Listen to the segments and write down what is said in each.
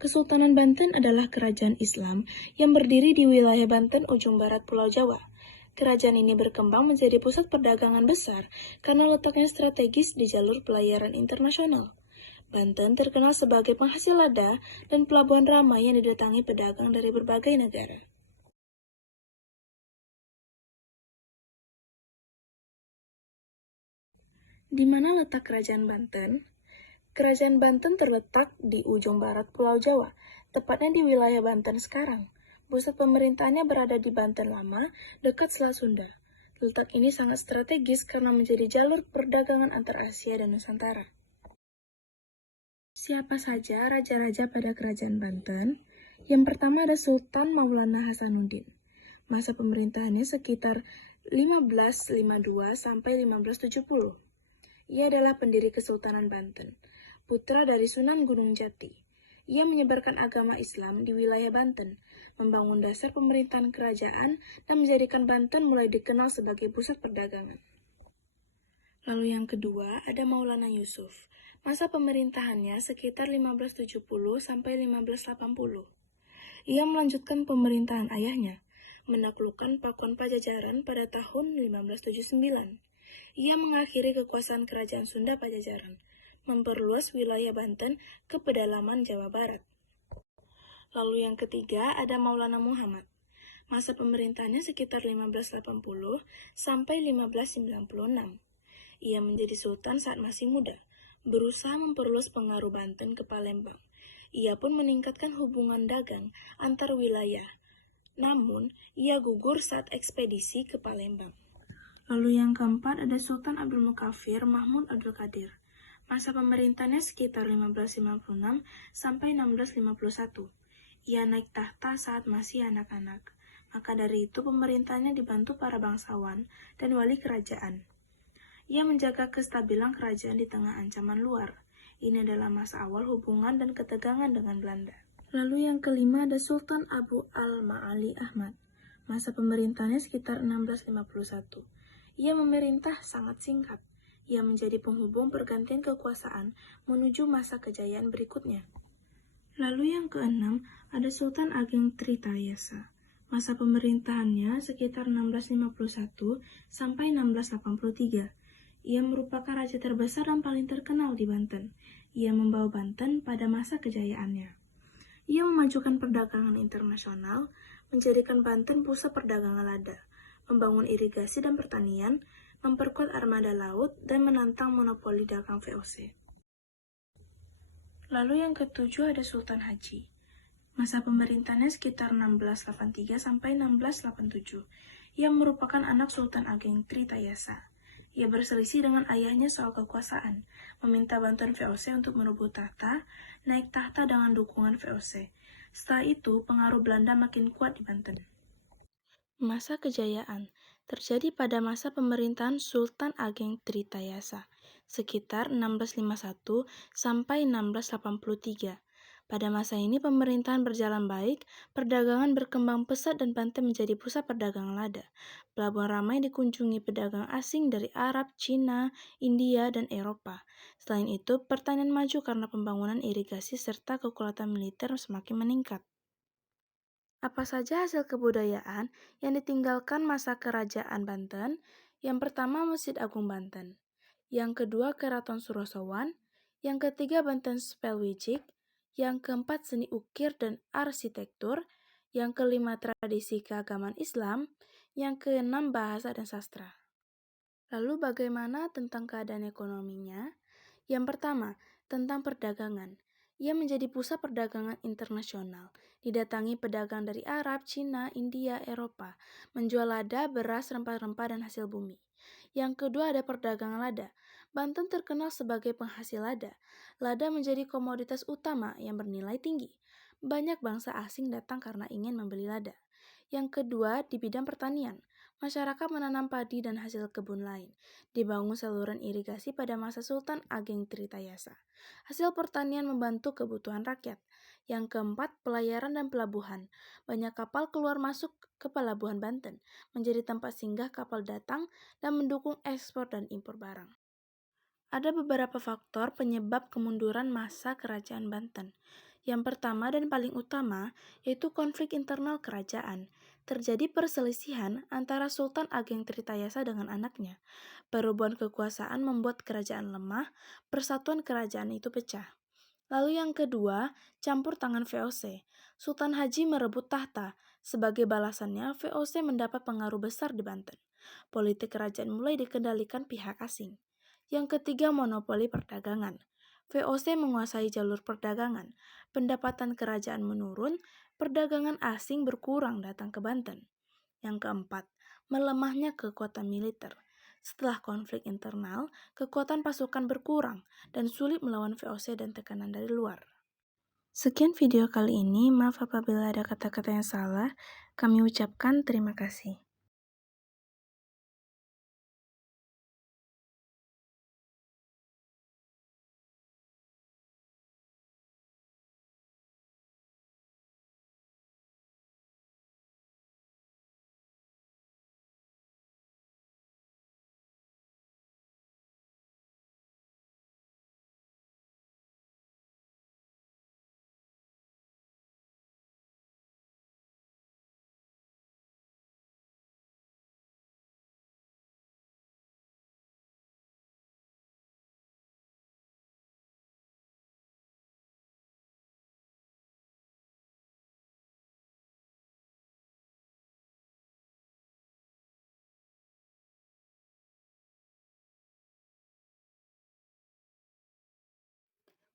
Kesultanan Banten adalah kerajaan Islam yang berdiri di wilayah Banten ujung barat Pulau Jawa. Kerajaan ini berkembang menjadi pusat perdagangan besar karena letaknya strategis di jalur pelayaran internasional. Banten terkenal sebagai penghasil lada dan pelabuhan ramai yang didatangi pedagang dari berbagai negara. Di mana letak Kerajaan Banten? Kerajaan Banten terletak di ujung barat Pulau Jawa, tepatnya di wilayah Banten sekarang. Pusat pemerintahnya berada di Banten Lama, dekat Selat Sunda. Letak ini sangat strategis karena menjadi jalur perdagangan antar Asia dan Nusantara. Siapa saja raja-raja pada Kerajaan Banten? Yang pertama ada Sultan Maulana Hasanuddin. Masa pemerintahannya sekitar 1552 sampai 1570. Ia adalah pendiri Kesultanan Banten, putra dari Sunan Gunung Jati. Ia menyebarkan agama Islam di wilayah Banten, membangun dasar pemerintahan kerajaan, dan menjadikan Banten mulai dikenal sebagai pusat perdagangan. Lalu yang kedua ada Maulana Yusuf. Masa pemerintahannya sekitar 1570 sampai 1580. Ia melanjutkan pemerintahan ayahnya, menaklukkan Pakuan Pajajaran pada tahun 1579. Ia mengakhiri kekuasaan kerajaan Sunda Pajajaran, memperluas wilayah Banten ke pedalaman Jawa Barat. Lalu yang ketiga ada Maulana Muhammad. Masa pemerintahannya sekitar 1580 sampai 1596. Ia menjadi sultan saat masih muda, berusaha memperluas pengaruh Banten ke Palembang. Ia pun meningkatkan hubungan dagang antar wilayah. Namun, ia gugur saat ekspedisi ke Palembang. Lalu yang keempat ada Sultan Abdul Mukafir Mahmud Abdul Qadir. Masa pemerintahannya sekitar 1556 sampai 1651. Ia naik tahta saat masih anak-anak. Maka dari itu pemerintahannya dibantu para bangsawan dan wali kerajaan. Ia menjaga kestabilan kerajaan di tengah ancaman luar. Ini adalah masa awal hubungan dan ketegangan dengan Belanda. Lalu yang kelima ada Sultan Abu al-Ma'ali Ahmad. Masa pemerintahannya sekitar 1651. Ia memerintah sangat singkat. Ia menjadi penghubung pergantian kekuasaan menuju masa kejayaan berikutnya. Lalu yang keenam ada Sultan Ageng Tritayasa. Masa pemerintahannya sekitar 1651 sampai 1683. Ia merupakan raja terbesar dan paling terkenal di Banten. Ia membawa Banten pada masa kejayaannya. Ia memajukan perdagangan internasional, menjadikan Banten pusat perdagangan lada, membangun irigasi dan pertanian, memperkuat armada laut, dan menantang monopoli dagang VOC. Lalu yang ketujuh ada Sultan Haji. Masa pemerintahannya sekitar 1683 sampai 1687. Ia merupakan anak Sultan Ageng Tritayasa. Ia berselisih dengan ayahnya soal kekuasaan, meminta bantuan VOC untuk merebut tahta, naik tahta dengan dukungan VOC. Setelah itu, pengaruh Belanda makin kuat di Banten. Masa kejayaan terjadi pada masa pemerintahan Sultan Ageng Tritayasa, sekitar 1651 sampai 1683. Pada masa ini pemerintahan berjalan baik, perdagangan berkembang pesat dan Banten menjadi pusat perdagangan lada. Pelabuhan ramai dikunjungi pedagang asing dari Arab, Cina, India, dan Eropa. Selain itu, pertanian maju karena pembangunan irigasi serta kekuatan militer semakin meningkat. Apa saja hasil kebudayaan yang ditinggalkan masa kerajaan Banten? Yang pertama Masjid Agung Banten, yang kedua Keraton Surosowan, yang ketiga Banten Spellwijik, yang keempat seni ukir dan arsitektur, yang kelima tradisi keagamaan Islam, yang keenam bahasa dan sastra. Lalu bagaimana tentang keadaan ekonominya? Yang pertama, tentang perdagangan. Ia menjadi pusat perdagangan internasional, didatangi pedagang dari Arab, Cina, India, Eropa, menjual lada, beras, rempah-rempah, dan hasil bumi. Yang kedua ada perdagangan lada. Banten terkenal sebagai penghasil lada. Lada menjadi komoditas utama yang bernilai tinggi. Banyak bangsa asing datang karena ingin membeli lada. Yang kedua di bidang pertanian. Masyarakat menanam padi dan hasil kebun lain. Dibangun saluran irigasi pada masa Sultan Ageng Tritayasa. Hasil pertanian membantu kebutuhan rakyat. Yang keempat, pelayaran dan pelabuhan. Banyak kapal keluar masuk ke pelabuhan Banten, menjadi tempat singgah kapal datang dan mendukung ekspor dan impor barang. Ada beberapa faktor penyebab kemunduran masa kerajaan Banten. Yang pertama dan paling utama yaitu konflik internal kerajaan. Terjadi perselisihan antara Sultan Ageng Tritayasa dengan anaknya. Perebutan kekuasaan membuat kerajaan lemah, persatuan kerajaan itu pecah. Lalu yang kedua, campur tangan VOC. Sultan Haji merebut tahta. Sebagai balasannya, VOC mendapat pengaruh besar di Banten. Politik kerajaan mulai dikendalikan pihak asing. Yang ketiga, monopoli perdagangan. VOC menguasai jalur perdagangan. Pendapatan kerajaan menurun, perdagangan asing berkurang datang ke Banten. Yang keempat, melemahnya kekuatan militer. Setelah konflik internal, kekuatan pasukan berkurang dan sulit melawan VOC dan tekanan dari luar. Sekian video kali ini, maaf apabila ada kata-kata yang salah. Kami ucapkan terima kasih.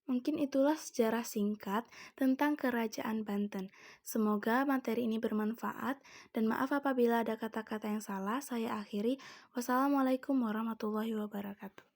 Mungkin itulah sejarah singkat tentang Kerajaan Banten. Semoga materi ini bermanfaat, dan maaf apabila ada kata-kata yang salah. Saya akhiri. Wassalamualaikum warahmatullahi wabarakatuh.